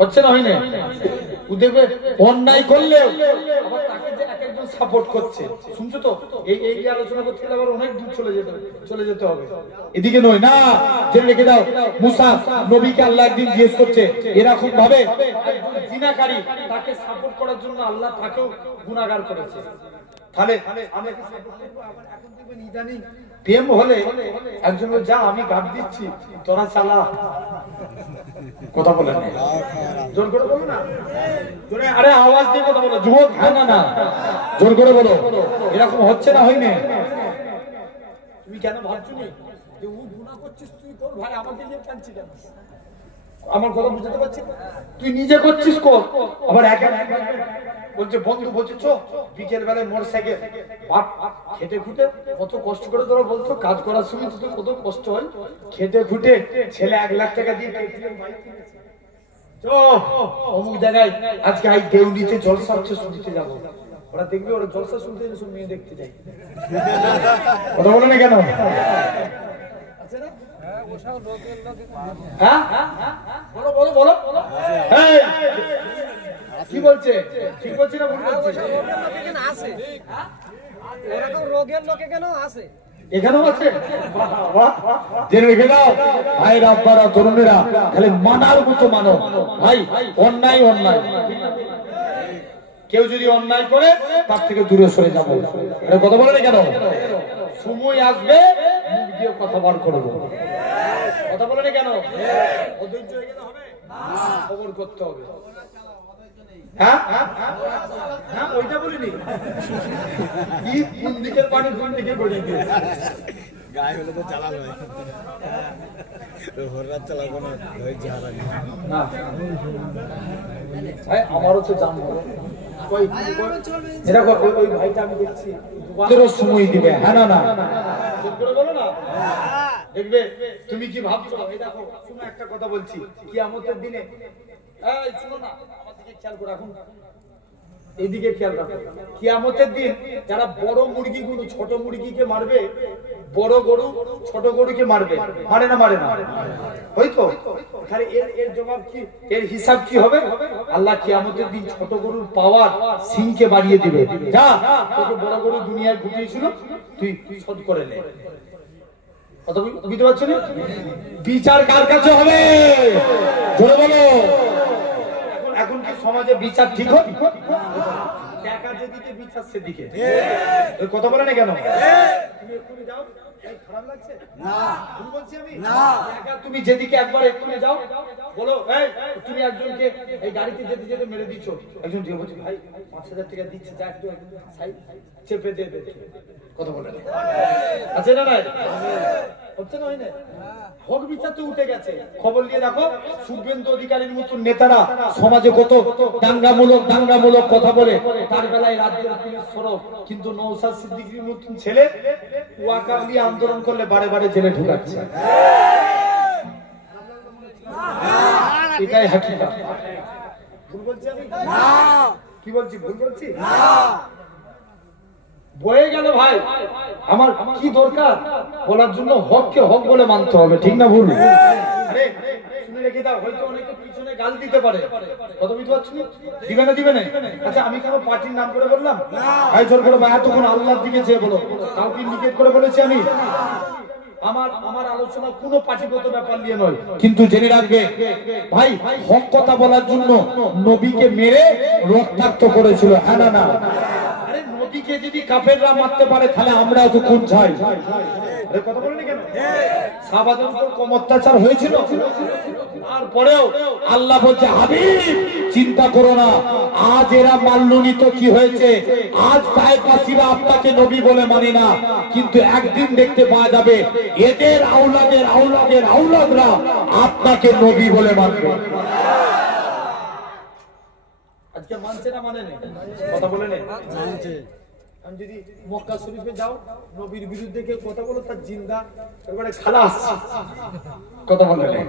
হচ্ছে না, হয় না? দেখবে অন্যায় করলে আবার তাকে যে এক একজন সাপোর্ট করছে, শুনছো তো? এই আলোচনা করতে গেলে আবার অনেক দূর চলে যেতে হবে। এদিকে নয় না, জেনে রেখে দাও, মুসা নবীকে আল্লাহ একদিন জিজ্ঞেস করছে এরকম ভাবে জিনাকারী, তাকে সাপোর্ট করার জন্য আল্লাহ তাকেও গুনাহগার করেছে। তাহলে আমরা কি সাপোর্ট করব? আবার এখন দেখবেন ইদানিং প্রেম হলে একজন যা আমি গাব দিচ্ছি তোরা চালা, কথা বলেন না, জোর করে বলো না, জোরে আরে আওয়াজ দিয়ে কথা বলো যুবক। হ্যাঁ না না, জোর করে বলো। এরকম হচ্ছে না, হয় না? তুমি কেন ভাবছো না যে ও গুনাহ করছিস, তুই কর ভাই, আমাকে নিয়ে কাঁদছিস কেন? আমার কথা বুঝতে পারছিস? তুই নিজে করছিস কর, আবার এক এক বলছে বন্ধু বলছে চো বিকেল বেলায় মোটরসাইকেল, বাপ খেটে খুঁটে কত কষ্ট করে তোরা বলছো, কাজ করার সময় তো কত কষ্ট হয়, খেটে খুঁটে ছেলে 1 লাখ টাকা দিয়ে কেটিএম বাইক কিনেছে, চো অমুক জায়গায় আজকে আই দেউলিতে জলসা হচ্ছে, শুনতে যাবো। ওরা দেখবে ওরা জলসা শুনতে সব মেয়ে দেখতে যায়, কথা বলে না কেন? আছে না? হ্যাঁ বলো বলো বলো, কি বলছে? ঠিক বলছি না ভুল বলছি? রোগের লোকে কেন আসে? এখানেও আছে। জেনে রেখে দাও ভাই, রাব্বারা তরুণেরা খালি মানার মতো মানো ভাই, অন্যায় অন্যায়। কেউ যদি অন্যায় করে তার থেকে দূরে সরে যাবো, এটা কথা বলে না কেন? সময় আসবে মুখ দিয়ে কথা বার করবো, কথা বলে না কেন? অধৈর্য হয়ে গেলে হবে, খবর করতে হবে। হ্যাঁ হ্যাঁ ওইটা বলিনি, কোন দিকের পানি কোন দিকে গড়িয়ে গিয়ে গায়ে হলে তো চালানো ভোর রাত চালাবো না, ধৈর্য হারানি না। আমারও তো জান ওই ভাইটা আমি দেখছি সময় দিবে। হ্যাঁ না না, বলো না, দেখবে তুমি কি ভাবছো? এই দেখো শুনো, একটা কথা বলছি, কিয়ামতের দিনে শুনো না, আমার দিকে খেয়াল করে রাখুন, এইদিকে খেয়াল রাখো। কিয়ামতের দিন যারা বড় মুরগিগুলো ছোট মুরগিকে মারবে, বড় গরু ছোট গরুকে মারবে, মারে না মারে না? হয়তো তাহলে এর জবাব কি, এর হিসাব কি হবে? আল্লাহ কিয়ামতের দিন ছোট গরুর পাওয়ার সিংকে বাড়িয়ে দিবে, যা তোকে বড় গরু দুনিয়ায় ঘুরিয়েছিল তুই শোধ করে নে। কথা বুঝতে পারছো না? বিচার কার কাছে হবে? জোরে বলো। এখন কি সমাজে বিচার ঠিক হয়? টাকা যেদিকে বিচার সেদিকে, কথা বলে না কেন? তুমি এক্ষুনি যাও, খারাপ লাগছে না? ভুল বলছি আমি না? তুমি যেদিকে একবার এক্ষুনি যাও, বলো এই তুমি একজনকে এই গাড়িতে যেতে যেতে মেরে দিচ্ছ, একজন যে বলছে ভাই 5000 টাকা দিচ্ছে, যা একটু সাইড চেপে দে, কথা বলে না? আছে না নাই? হচ্ছে না, হয় না? হক বিচার তো উঠে গেছে। খবর নিয়ে দেখো, শুভেন্দু অধিকারীর মতো নেতারা সমাজে কত দাঙ্গামূলক কথা বলে, তার বেলায় রাজ্যের পুলিশ সরব, কিন্তু নওশাদ সিদ্দিকীর মতন ছেলে ওয়াকাবি আন্দোলন করলে বারে বারে জেলে ঢুকাচ্ছে। এটাই হাকিকত। ভুল বলছি আমি? না। কি বলছি? ভুল বলছি না? বয়ে গেল ভাই, আমার কি দরকার বলার জন্য? হককে হক বলে মানতে হবে, ঠিক না ভুল? আরে শুনে রেখে দাও, হয়তো অনেকে পিছনে গাল দিতে পারে, কত বুঝতে পারছো? দিবে না দিবে না? আচ্ছা আমি কেন পার্টির নাম করে বললাম? ভাই জোর করে ভাই, তখন আল্লাহর দিকে চেয়ে বলো, কাউকে নিকেট করে বলেছি আমি? আমার আলোচনা কোনো পার্টিগত ব্যাপার নিয়ে নয়, কিন্তু জেনে রাখবে ভাই, হক কথা বলার জন্য নবীকে মেরে রক্তাক্ত করেছিল। হ্যাঁ না না? নবীকে যদি কাফেররা মারতে পারে, তাহলে আমরাও তো কোন চাই? কথা বলেন কেন? সাহাবাদের উপর কম অত্যাচার হয়েছিল, তারপরেও আল্লাহ বলছে হাবিব চিন্তা করো না, আজ এরা মানলুনি তো কি হয়েছে? আজ তায়েফবাসীরা আপনাকে নবী বলে মানে না, কিন্তু একদিন দেখতে পাওয়া যাবে এদের আওলাদের আওলাদের আওলাদরা আপনাকে নবী বলে মানবে। আজকে মানছে না মানে না? কথা বলে না? মানছে। আমি যদি মক্কা শরীফে যাও, নবীর বিরুদ্ধে কেউ কথা বলো, তার জিন্দা এবারে খালাস, কথা বলে না?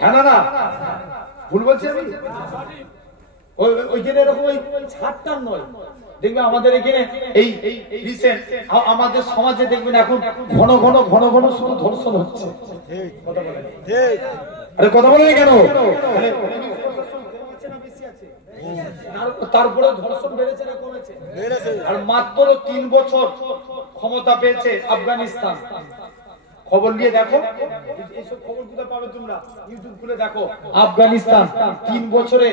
হ্যাঁ না না? ভুল বলছি আমি? ওই যে এরকম ওই ছাড়টার নয়, দেখবেন আমাদের এখানে এই রিসেন্ট আমাদের সমাজে দেখবেন এখন ঘন ঘন ঘন ঘন শুধু ধর্ষণ হচ্ছে। ঠিক কথা বলেন, ঠিক আরে কথা বলেন কেন? তারপরে ধর্ষণ বেড়েছে না কমেছে? বেড়েছে। আর মাত্র 3 বছর ক্ষমতা পেয়েছে আফগানিস্তান। খবর নিয়ে দেখো, এইসব খবর কোথায় পাবে তোমরা? ইউটিউব খুলে দেখো। আফগানিস্তান 3 বছরে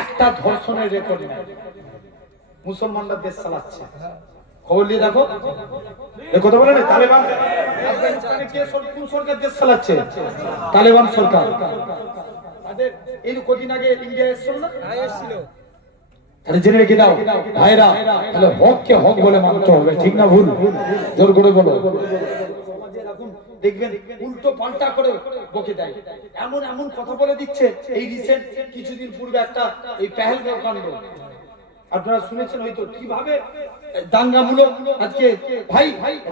একটা ধর্ষণের রেকর্ড নেই। মুসলমানরা দেশ চালাচ্ছে। খবর নিয়ে দেখো। এই কথা বলে না, তালেবান আফগানিস্তানে কোন সরকার দেশ চালাচ্ছে? তালেবান সরকার। তাদের এই কদিন আগে ইন্ডিয়া এসেছিল না? এসেছিল। তাহলে জেনে রেখে দাও ভাইরা, তাহলে হককে হক বলে মানতে হবে, ঠিক না ভুল? জোর করে বলো। দেখবেন উল্টো পাল্টা করে বকে দেয়, এমন এমন কথা বলে দিচ্ছে। এই রিসেন্ট কিছুদিন পূর্বে একটা এই পেহেলগাঁও কাণ্ড আপনারা শুনেছেন হয়তো, কিভাবে দাঙ্গামূলক। আজকে ভাই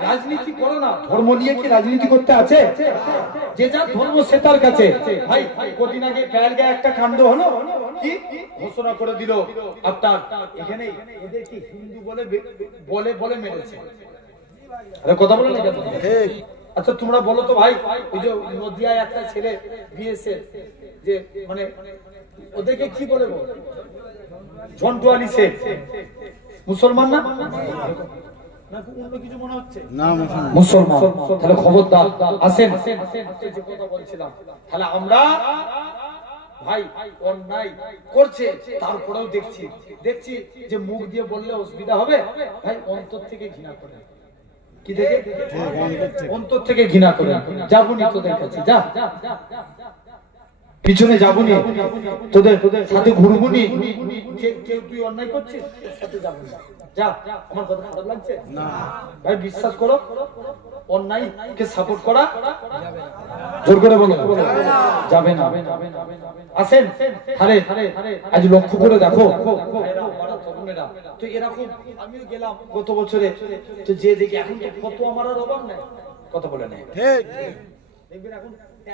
রাজনীতি করো না, ধর্ম নিয়ে কি রাজনীতি করতে আছে? যে যার ধর্ম সে তার কাছে। ভাই কদিন আগে পেহেলগাঁও একটা কাণ্ড হলো, কি ঘোষণা করে দিল আপনার এখানে এদের কি হিন্দু বলে বলে বলে মেরেছে। আরে কথা বলে না কেন? ঠিক আচ্ছা তোমরা বলো তো ভাই, ওই যে নদিয়ায় একটা ছেলে বিয়েছে, যে মানে ওদেরকে কি বলে ঝন্টু আলী শেখ, মুসলমান না? অন্য কিছু মনে হচ্ছে না মুসলমান। তাহলে খবরদার আসেন যে কথা বলছিলাম। তাহলে আমরা ভাই অন্যায় করছে, তারপরেও দেখছি যে মুখ দিয়ে বললে অসুবিধা হবে, ভাই অন্তর থেকে ঘৃণা করে। কি দেখে? অন্তর থেকে ঘৃণা করে। যাবনি তোদের কাছে, যা পিছনে যাবনি, তোদের সাথে ঘুরবুনি। কেউ তুই অন্যায় করছিস, তোর সাথে যাবনি, যা। আমার কথা খারাপ লাগছে না ভাই? বিশ্বাস করো, অন্যায় কে সাপোর্ট করা জোর করে বলো যাবে না। আসেন তাহলে আজ লক্ষ্য করে দেখো তো এরকম আমিও গেলাম গত বছরে, তো যে দেখি এখন তো কত আমার আর অভাব নাই। কথা বলে নেই, ঠিক দেখবেন এখন